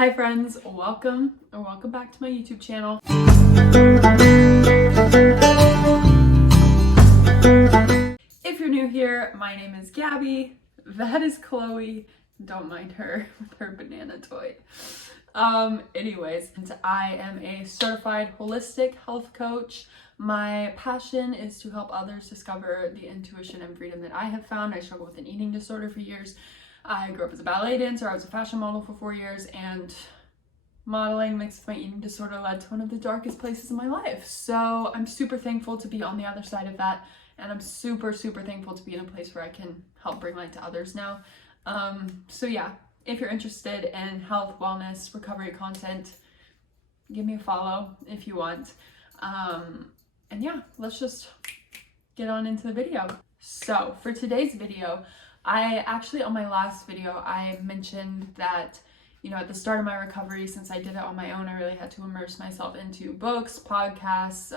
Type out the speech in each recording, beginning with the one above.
Hi friends, welcome back to my YouTube channel. If you're new here, my name is Gabby. That is Chloe. Don't mind her with her banana toy. Anyways, I am a certified holistic health coach. My passion is to help others discover the intuition and freedom that I have found. I struggled with an eating disorder for years. I grew up as a ballet dancer. I was a fashion model for 4 years, and modeling mixed with my eating disorder led to one of the darkest places in my life. So I'm super thankful to be on the other side of that, and I'm super thankful to be in a place where I can help bring light to others now. So yeah, if you're interested in health, wellness, recovery content, give me a follow if you want. And yeah, let's just get on into the video. So for today's video, I actually, on my last video, I mentioned that, you know, at the start of my recovery, since I did it on my own, I really had to immerse myself into books, podcasts,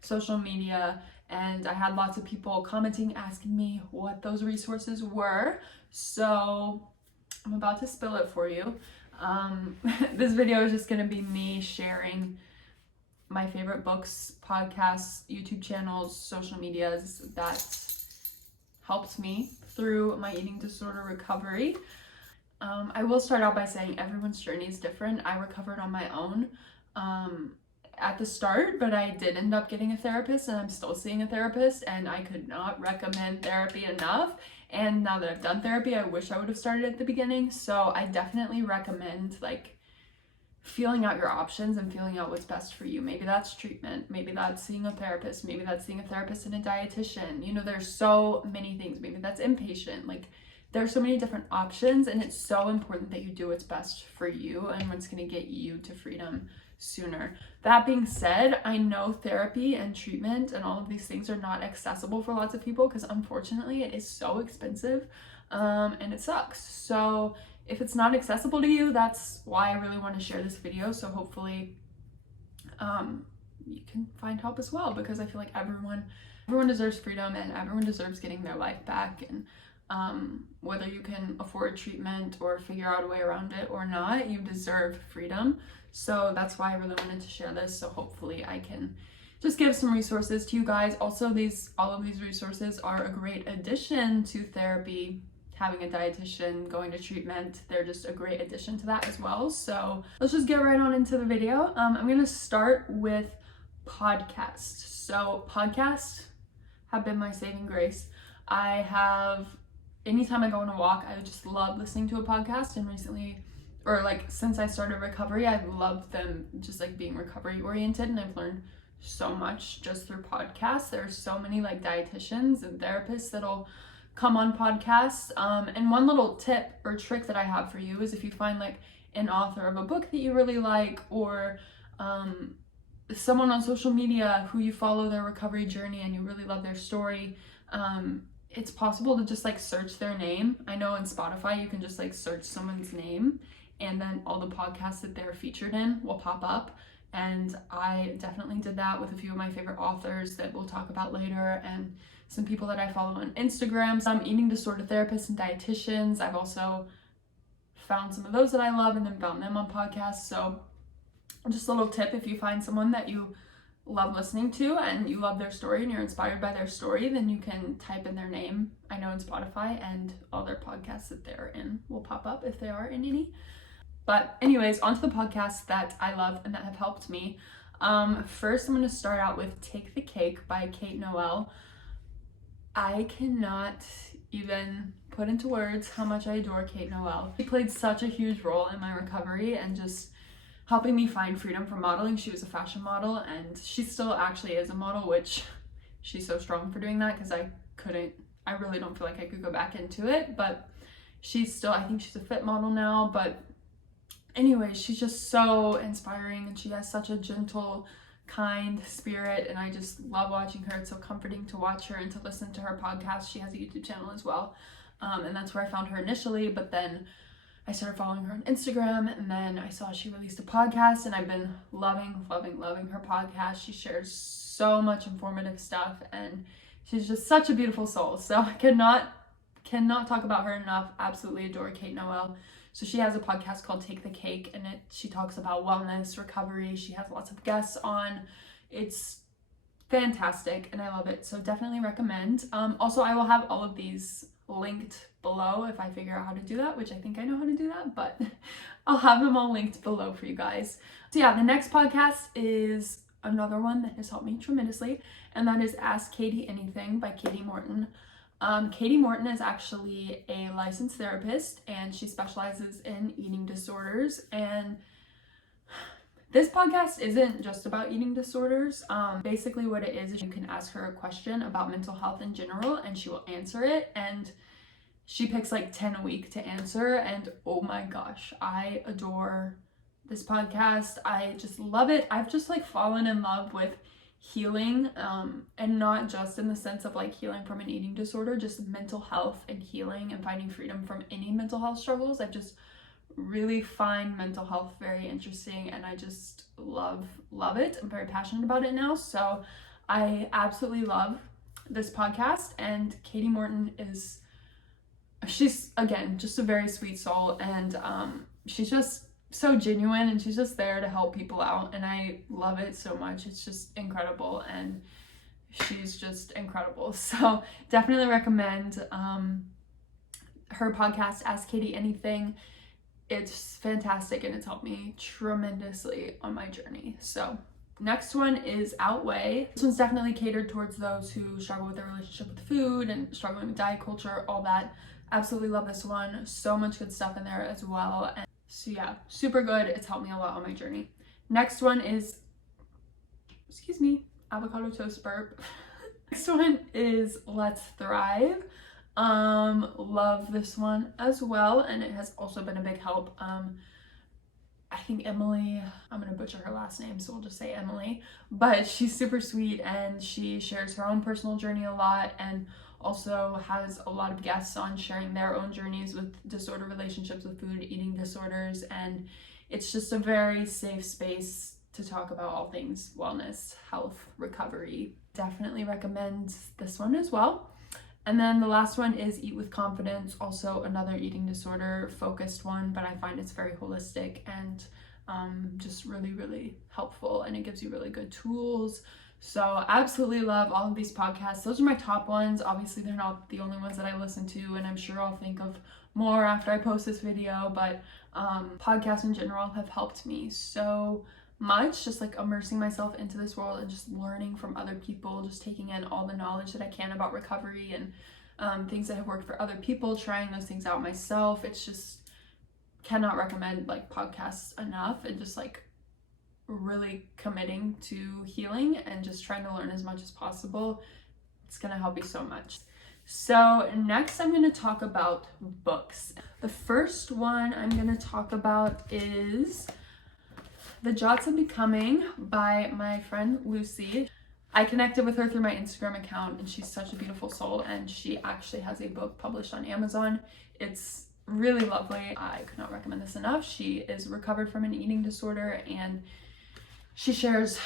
social media, and I had lots of people commenting, asking me what those resources were. So I'm about to spill it for you. This video is just going to be me sharing my favorite books, podcasts, YouTube channels, social medias that helped me through my eating disorder recovery. I will start out by saying everyone's journey is different. I recovered on my own at the start, but I did end up getting a therapist, and I'm still seeing a therapist, and I could not recommend therapy enough. And now that I've done therapy, I wish I would have started at the beginning. So I definitely recommend feeling out your options and feeling out what's best for you. Maybe that's treatment, maybe that's seeing a therapist, maybe that's seeing a therapist and a dietitian. You know, there's so many things. Maybe that's inpatient. There's so many different options, and it's so important that you do what's best for you and what's going to get you to freedom sooner. That being said, I know therapy and treatment and all of these things are not accessible for lots of people because unfortunately it is so expensive, and it sucks. So if it's not accessible to you, that's why I really want to share this video. So hopefully you can find help as well, because I feel like everyone deserves freedom and everyone deserves getting their life back. And whether you can afford treatment or figure out a way around it or not, you deserve freedom. So that's why I really wanted to share this. So hopefully I can just give some resources to you guys. Also, all of these resources are a great addition to therapy. Having a dietitian, going to treatment, they're just a great addition to that as well. So let's just get right on into the video. I'm going to start with podcasts. So podcasts have been my saving grace. Anytime I go on a walk, I just love listening to a podcast. And recently, since I started recovery, I've loved them just being recovery oriented, and I've learned so much just through podcasts. There's so many dietitians and therapists that'll come on podcasts. And one little tip or trick that I have for you is if you find an author of a book that you really like, or someone on social media who you follow their recovery journey and you really love their story, it's possible to just search their name. I know in Spotify you can just search someone's name, and then all the podcasts that they're featured in will pop up. And I definitely did that with a few of my favorite authors that we'll talk about later, and some people that I follow on Instagram, some eating disorder therapists and dietitians. I've also found some of those that I love and then found them on podcasts. So just a little tip, if you find someone that you love listening to and you love their story and you're inspired by their story, then you can type in their name, I know, in Spotify, and all their podcasts that they're in will pop up if they are in any. But anyways, onto the podcasts that I love and that have helped me. First, I'm going to start out with Take the Cake by Noel. I cannot even put into words how much I adore Noel. She played such a huge role in my recovery and just helping me find freedom from modeling. She was a fashion model, and she still actually is a model, which she's so strong for doing that, because I really don't feel like I could go back into it. But she's still, I think she's a fit model now. But anyway, she's just so inspiring, and she has such a gentle, kind spirit, and I just love watching her. It's so comforting to watch her and to listen to her podcast. She has a YouTube channel as well, and that's where I found her initially. But then I started following her on Instagram, and then I saw she released a podcast, and I've been loving her podcast. She shares so much informative stuff, and she's just such a beautiful soul. So I cannot talk about her enough. Absolutely adore Noel. So she has a podcast called Take the Cake, and she talks about wellness, recovery. She has lots of guests on. It's fantastic and I love it, so definitely recommend. Also, I will have all of these linked below if I figure out how to do that, which I think I know how to do that, but I'll have them all linked below for you guys. So yeah, the next podcast is another one that has helped me tremendously, and that is Ask Kati Anything by Kati Morton. Kati Morton is actually a licensed therapist, and she specializes in eating disorders, and this podcast isn't just about eating disorders. Basically what it is you can ask her a question about mental health in general and she will answer it, and she picks like 10 a week to answer, and oh my gosh, I adore this podcast. I just love it. I've just like fallen in love with healing, and not just in the sense of like healing from an eating disorder, just mental health and healing and finding freedom from any mental health struggles. I've just really find mental health very interesting, and I just love it. I'm very passionate about it now, so I absolutely love this podcast. And Kati Morton she's again just a very sweet soul, and she's just so genuine, and she's just there to help people out, and I love it so much. It's just incredible, and she's just incredible, so definitely recommend her podcast, Ask Kati Anything. It's fantastic and it's helped me tremendously on my journey. So next one is Outweigh. This one's definitely catered towards those who struggle with their relationship with food and struggling with diet culture, all that. Absolutely love this one. So much good stuff in there as well. And so yeah, super good. It's helped me a lot on my journey. Next one is, excuse me, avocado toast burp. Next one is Let's Thrive. Love this one as well, and it has also been a big help. I think Emily, I'm gonna butcher her last name, so we'll just say Emily, but she's super sweet and she shares her own personal journey a lot, and also has a lot of guests on sharing their own journeys with disorder relationships with food, eating disorders, and it's just a very safe space to talk about all things wellness, health, recovery. Definitely recommend this one as well. And then the last one is Eat with Confidence, also another eating disorder focused one, but I find it's very holistic and just really helpful, and it gives you really good tools. So absolutely love all of these podcasts. Those are my top ones. Obviously they're not the only ones that I listen to, and I'm sure I'll think of more after I post this video, but podcasts in general have helped me so much, just like immersing myself into this world and just learning from other people, just taking in all the knowledge that I can about recovery and things that have worked for other people, trying those things out myself. It's just, cannot recommend like podcasts enough, and just like really committing to healing and just trying to learn as much as possible. It's gonna help you so much. So next I'm going to talk about books. The first one I'm going to talk about is The Jots of Becoming by my friend Lucy. I connected with her through my Instagram account, and she's such a beautiful soul, and she actually has a book published on Amazon. It's really lovely. I could not recommend this enough. She is recovered from an eating disorder, and she shares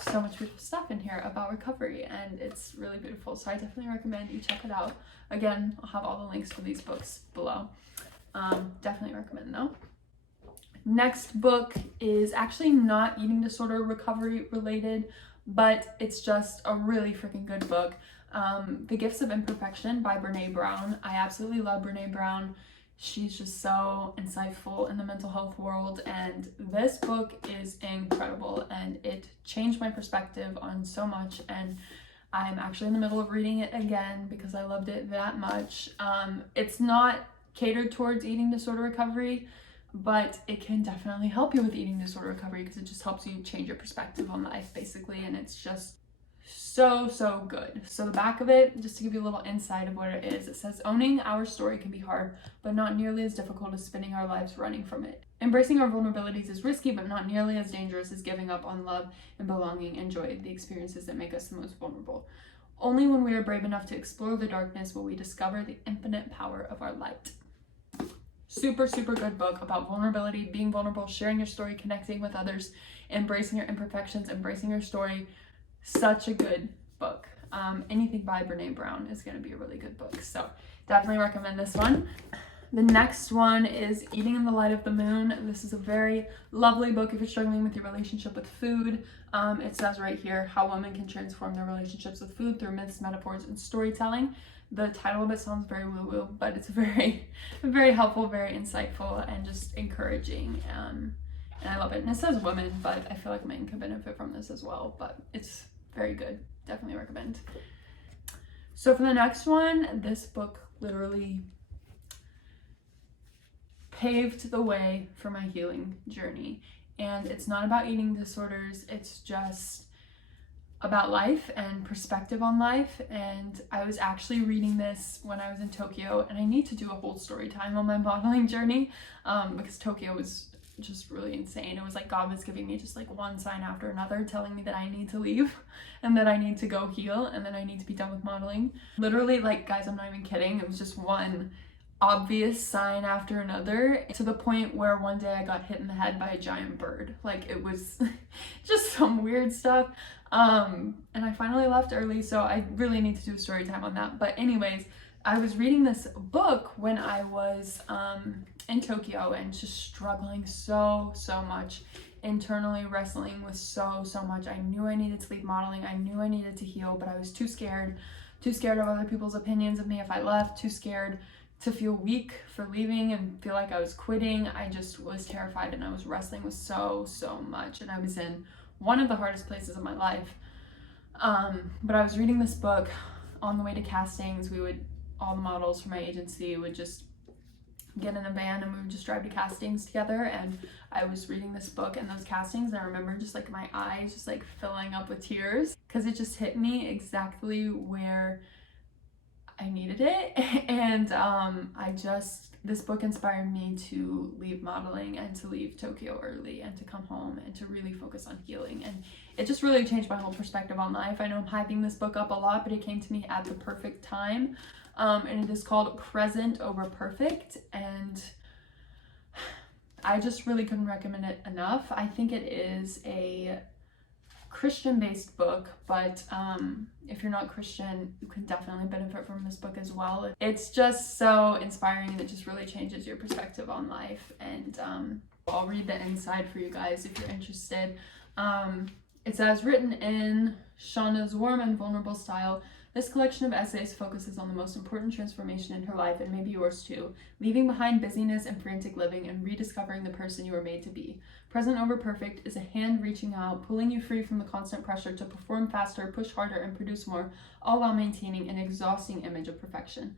so much beautiful stuff in here about recovery, and it's really beautiful. So I definitely recommend you check it out. Again, I'll have all the links for these books below. Definitely recommend though. Next book is actually not eating disorder recovery related, but it's just a really freaking good book. The Gifts of Imperfection by Brene Brown. I absolutely love Brene Brown. She's just so insightful in the mental health world, and this book is incredible, and it changed my perspective on so much, and I'm actually in the middle of reading it again because I loved it that much. It's not catered towards eating disorder recovery, but it can definitely help you with eating disorder recovery because it just helps you change your perspective on life basically, and it's just so good. So the back of it, just to give you a little insight of what it is, it says, owning our story can be hard, but not nearly as difficult as spending our lives running from it. Embracing our vulnerabilities is risky, but not nearly as dangerous as giving up on love and belonging and joy, the experiences that make us the most vulnerable. Only when we are brave enough to explore the darkness will we discover the infinite power of our light. Super good book about vulnerability, being vulnerable, sharing your story, connecting with others, embracing your imperfections, embracing your story. Such a good book. Anything by Brene Brown is going to be a really good book, so definitely recommend this one. The next one is Eating in the Light of the Moon. This is a very lovely book if you're struggling with your relationship with food. It says right here how women can transform their relationships with food through myths, metaphors, and storytelling. The title of it sounds very woo-woo, but it's very, very helpful, very insightful, and just encouraging. And I love it. And it says women, but I feel like men can benefit from this as well. But it's very good. Definitely recommend. So for the next one, this book literally paved the way for my healing journey. And it's not about eating disorders, it's just about life and perspective on life. And I was actually reading this when I was in Tokyo, and I need to do a whole story time on my modeling journey because Tokyo was just really insane. It was like God was giving me just like one sign after another telling me that I need to leave and that I need to go heal and that I need to be done with modeling. Literally, like, guys, I'm not even kidding, it was just one obvious sign after another, to the point where one day I got hit in the head by a giant bird. Like, it was just some weird stuff. And I finally left early, so I really need to do a story time on that. But anyways, I was reading this book when I was in Tokyo and just struggling so much internally, wrestling with so much. I knew I needed to leave modeling, I knew I needed to heal, but I was too scared of other people's opinions of me if I left, too scared to feel weak for leaving and feel like I was quitting. I just was terrified, and I was wrestling with so much, and I was in one of the hardest places of my life. But I was reading this book on the way to castings. All the models from my agency would just get in a van and we would just drive to castings together, and I was reading this book and those castings, and I remember just like my eyes just like filling up with tears because it just hit me exactly where I needed it. And this book inspired me to leave modeling and to leave Tokyo early and to come home and to really focus on healing. And it just really changed my whole perspective on life. I know I'm hyping this book up a lot, but it came to me at the perfect time. And it is called Present Over Perfect. And I just really couldn't recommend it enough. I think it is a Christian-based book, but if you're not Christian, you can definitely benefit from this book as well. It's just so inspiring, and it just really changes your perspective on life. And I'll read the inside for you guys if you're interested. It says, written in Shauna's warm and vulnerable style, this collection of essays focuses on the most important transformation in her life, and maybe yours too, leaving behind busyness and frantic living and rediscovering the person you were made to be. Present Over Perfect is a hand reaching out, pulling you free from the constant pressure to perform faster, push harder, and produce more, all while maintaining an exhausting image of perfection.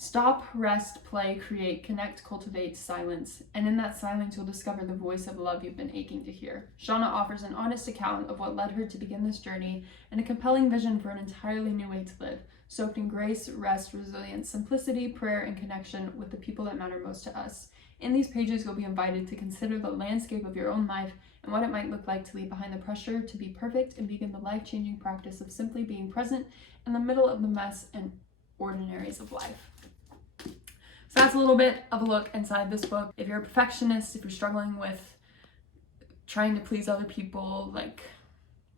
Stop, rest, play, create, connect, cultivate, silence, and in that silence you'll discover the voice of love you've been aching to hear. Shauna offers an honest account of what led her to begin this journey and a compelling vision for an entirely new way to live, soaked in grace, rest, resilience, simplicity, prayer, and connection with the people that matter most to us. In these pages, you'll be invited to consider the landscape of your own life and what it might look like to leave behind the pressure to be perfect and begin the life-changing practice of simply being present in the middle of the mess and ordinaries of life. So that's a little bit of a look inside this book. If you're a perfectionist, if you're struggling with trying to please other people, like,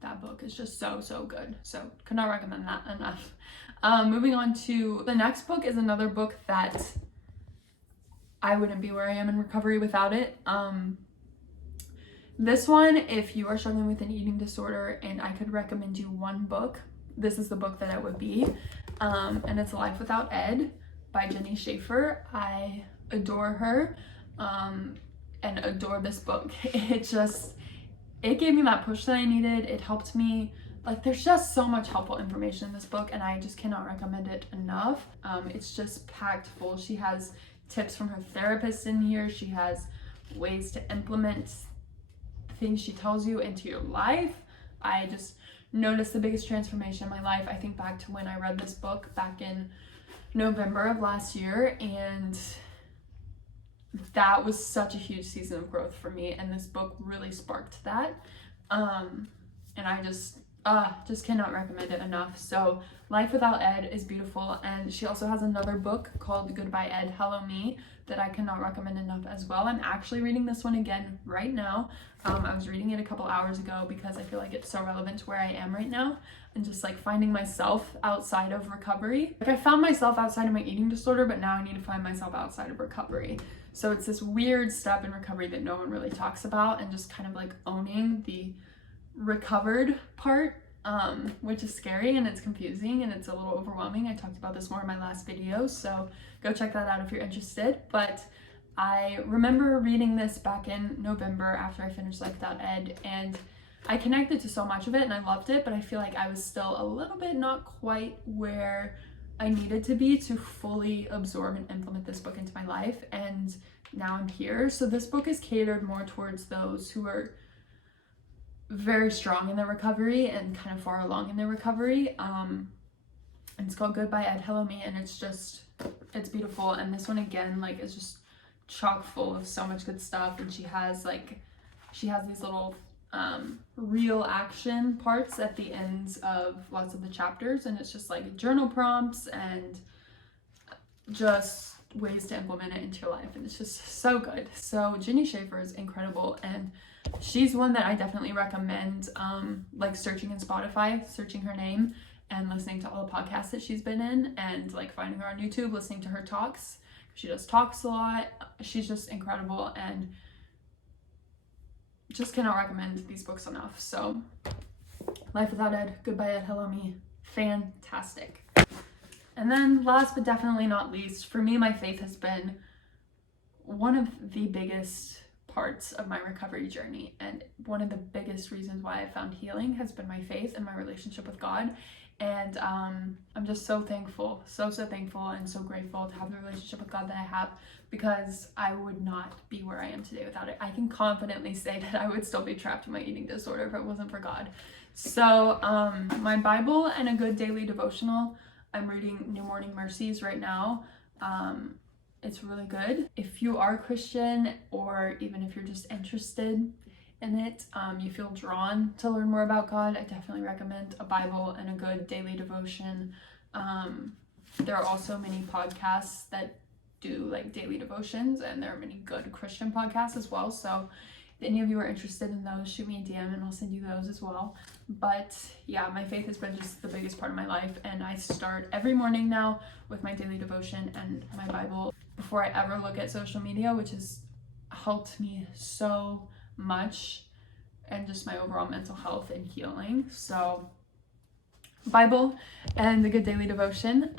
that book is just so good. So could not recommend that enough. Moving on to the next book is another book that I wouldn't be where I am in recovery without it. This one, if you are struggling with an eating disorder and I could recommend you one book, this is the book that it would be. And it's Life Without Ed by Jenny Schaefer. I adore her and adore this book. It gave me that push that I needed. It helped me. Like, there's just so much helpful information in this book, and I just cannot recommend it enough. It's just packed full. She has tips from her therapist in here. She has ways to implement things she tells you into your life. I just noticed the biggest transformation in my life. I think back to when I read this book back in November of last year, and that was such a huge season of growth for me, and this book really sparked that. And I just cannot recommend it enough. So Life Without Ed is beautiful, and she also has another book called Goodbye Ed, Hello Me that I cannot recommend enough as well. I'm actually reading this one again right now. I was reading it a couple hours ago because I feel like it's so relevant to where I am right now and just like finding myself outside of recovery. Like I found myself outside of my eating disorder, but now I need to find myself outside of recovery. So it's this weird step in recovery that no one really talks about, and just kind of like owning the recovered part, which is scary and it's confusing and it's a little overwhelming. I talked about this more in my last video, so go check that out if you're interested. But I remember reading this back in November after I finished Life Without Ed, and I connected to so much of it and I loved it, but I feel like I was still a little bit not quite where I needed to be to fully absorb and implement this book into my life, and now I'm here. So this book is catered more towards those who are very strong in their recovery and kind of far along in their recovery. And it's called Goodbye Ed, Hello Me, and it's beautiful. And this one again, like, is just chock full of so much good stuff. And she has these little real action parts at the ends of lots of the chapters, and it's just like journal prompts and just ways to implement it into your life, and it's just so good. So Ginny Schaefer is incredible, and she's one that I definitely recommend like searching in Spotify, searching her name and listening to all the podcasts that she's been in, and like finding her on YouTube, listening to her talks. She does talks a lot. She's just incredible, and just cannot recommend these books enough. So Life Without Ed, Goodbye Ed, Hello Me, fantastic. And then last but definitely not least, for me, my faith has been one of the biggest parts of my recovery journey, and one of the biggest reasons why I found healing has been my faith and my relationship with God. And I'm just so thankful, so thankful and so grateful to have the relationship with God that I have, because I would not be where I am today without it. I can confidently say that I would still be trapped in my eating disorder if it wasn't for God. So my Bible and a good daily devotional, I'm reading New Morning Mercies right now. It's really good. If you are a Christian, or even if you're just interested in it, you feel drawn to learn more about God, I definitely recommend a Bible and a good daily devotion. There are also many podcasts that do like daily devotions, and there are many good Christian podcasts as well. So if any of you are interested in those, shoot me a DM and I'll send you those as well. But yeah, my faith has been just the biggest part of my life, and I start every morning now with my daily devotion and my Bible before I ever look at social media, which has helped me so much, and just my overall mental health and healing. So Bible and the good daily devotion,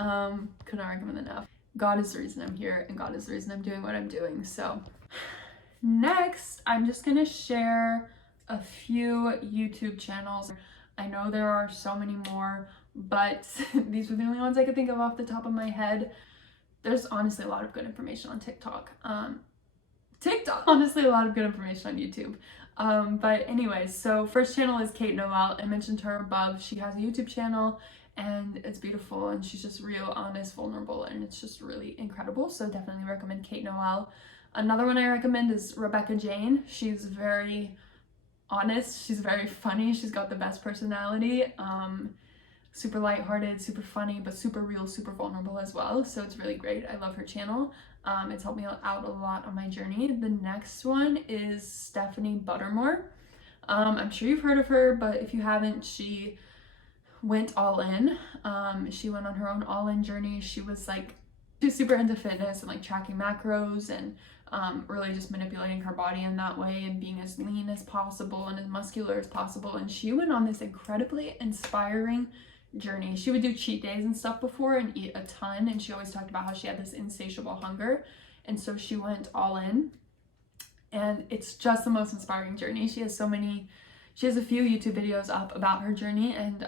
could not recommend enough. God is the reason I'm here, and God is the reason I'm doing what I'm doing. So next, I'm just gonna share a few YouTube channels. I know there are so many more, but these were the only ones I could think of off the top of my head. There's honestly a lot of good information on TikTok. Honestly, a lot of good information on YouTube. But anyways, so first channel is Kate Noel. I mentioned her above. She has a YouTube channel, and it's beautiful, and she's just real, honest, vulnerable, and it's just really incredible. So definitely recommend Kate Noel. Another one I recommend is Rebecca Jane. She's very honest. She's very funny. She's got the best personality. Super lighthearted, super funny, but super real, super vulnerable as well. So it's really great. I love her channel. It's helped me out a lot on my journey. The next one is Stephanie Buttermore. I'm sure you've heard of her, but if you haven't, she went all in. She went on her own all-in journey. She's super into fitness and like tracking macros, and really just manipulating her body in that way, and being as lean as possible and as muscular as possible. And she went on this incredibly inspiring journey. She would do cheat days and stuff before and eat a ton, and she always talked about how she had this insatiable hunger, and so she went all in, and it's just the most inspiring journey. She has a few YouTube videos up about her journey, and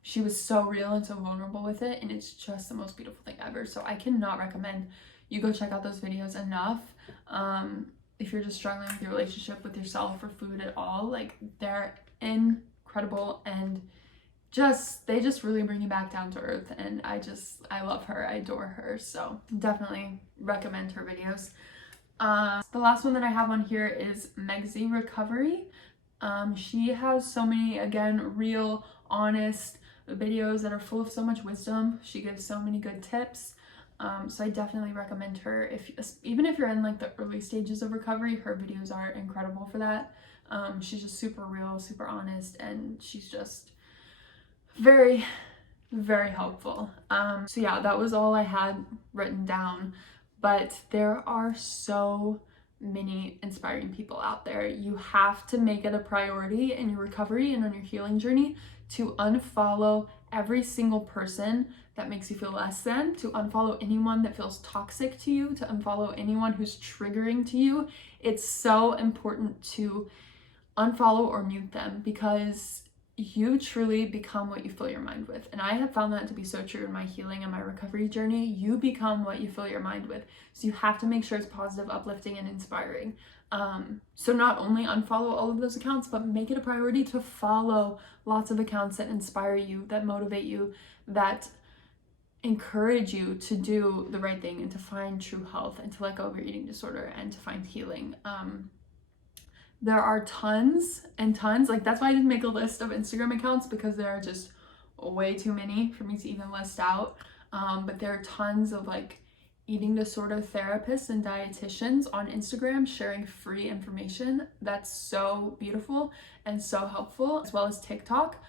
she was so real and so vulnerable with it, and it's just the most beautiful thing ever. So I cannot recommend you go check out those videos enough. If you're just struggling with your relationship with yourself or food at all, like, they're incredible, and they just really bring you back down to earth, and I love her, I adore her, so definitely recommend her videos. The last one that I have on here is Megsy Recovery. She has so many, again, real, honest, videos that are full of so much wisdom. She gives so many good tips. So I definitely recommend her. Even if you're in like the early stages of recovery, her videos are incredible for that. She's just super real, super honest, and she's just very, very helpful. So yeah, that was all I had written down, but there are so many inspiring people out there. You have to make it a priority in your recovery and on your healing journey to unfollow every single person that makes you feel less than, to unfollow anyone that feels toxic to you, to unfollow anyone who's triggering to you. It's so important to unfollow or mute them, because you truly become what you fill your mind with. And I have found that to be so true in my healing and my recovery journey. You become what you fill your mind with. So you have to make sure it's positive, uplifting, and inspiring. So not only unfollow all of those accounts, but make it a priority to follow lots of accounts that inspire you, that motivate you, that encourage you to do the right thing and to find true health and to let go of your eating disorder and to find healing. There are tons and tons, like that's why I didn't make a list of Instagram accounts, because there are just way too many for me to even list out. But there are tons of like eating disorder therapists and dietitians on Instagram sharing free information. That's so beautiful and so helpful, as well as TikTok.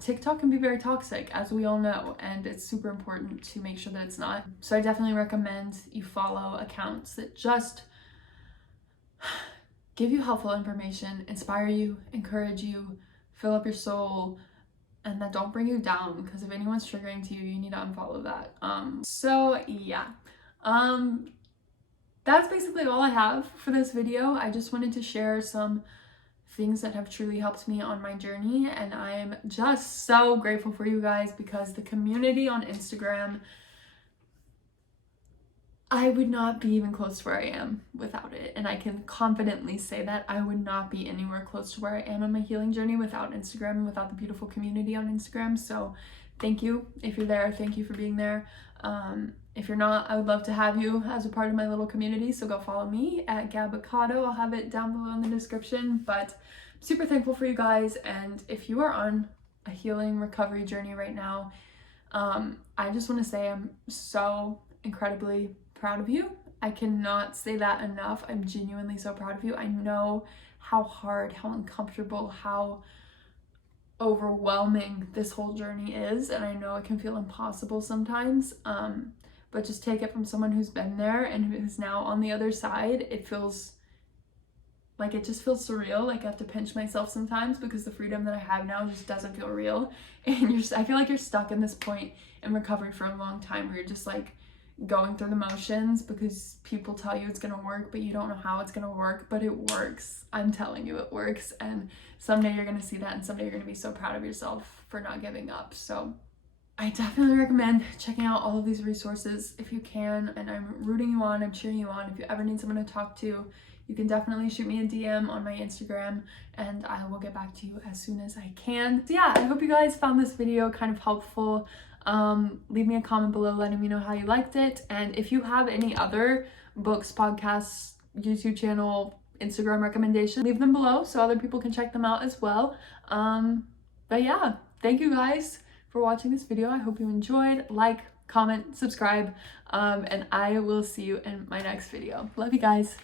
TikTok can be very toxic, as we all know, and it's super important to make sure that it's not. So I definitely recommend you follow accounts that just give you helpful information, inspire you, encourage you, fill up your soul, and that don't bring you down, because if anyone's triggering to you, you need to unfollow that. So yeah, that's basically all I have for this video. I just wanted to share some things that have truly helped me on my journey, and I'm just so grateful for you guys, because the community on Instagram, I would not be even close to where I am without it. And I can confidently say that I would not be anywhere close to where I am on my healing journey without Instagram and without the beautiful community on Instagram. So thank you if you're there. Thank you for being there. If you're not, I would love to have you as a part of my little community. So go follow me at GabbiXx. I'll have it down below in the description. But I'm super thankful for you guys. And if you are on a healing recovery journey right now, I just want to say I'm so incredibly proud of you. I cannot say that enough. I'm genuinely so proud of you. I know how hard, how uncomfortable, how overwhelming this whole journey is, and I know it can feel impossible sometimes, but just take it from someone who's been there and who is now on the other side. It feels like, it just feels surreal. Like I have to pinch myself sometimes, because the freedom that I have now just doesn't feel real. And I feel like you're stuck in this point in recovery for a long time where you're just like going through the motions, because people tell you it's gonna work, but you don't know how it's gonna work, but it works. I'm telling you, it works. And someday you're gonna see that, and someday you're gonna be so proud of yourself for not giving up. So I definitely recommend checking out all of these resources if you can, and I'm rooting you on, I'm cheering you on. If you ever need someone to talk to, you can definitely shoot me a DM on my Instagram, and I will get back to you as soon as I can. So yeah, I hope you guys found this video kind of helpful. Leave me a comment below letting me know how you liked it, and if you have any other books, podcasts, YouTube channel, Instagram recommendations, leave them below so other people can check them out as well. But yeah, thank you guys for watching this video. I hope you enjoyed. Like, comment, subscribe, and I will see you in my next video. Love you guys.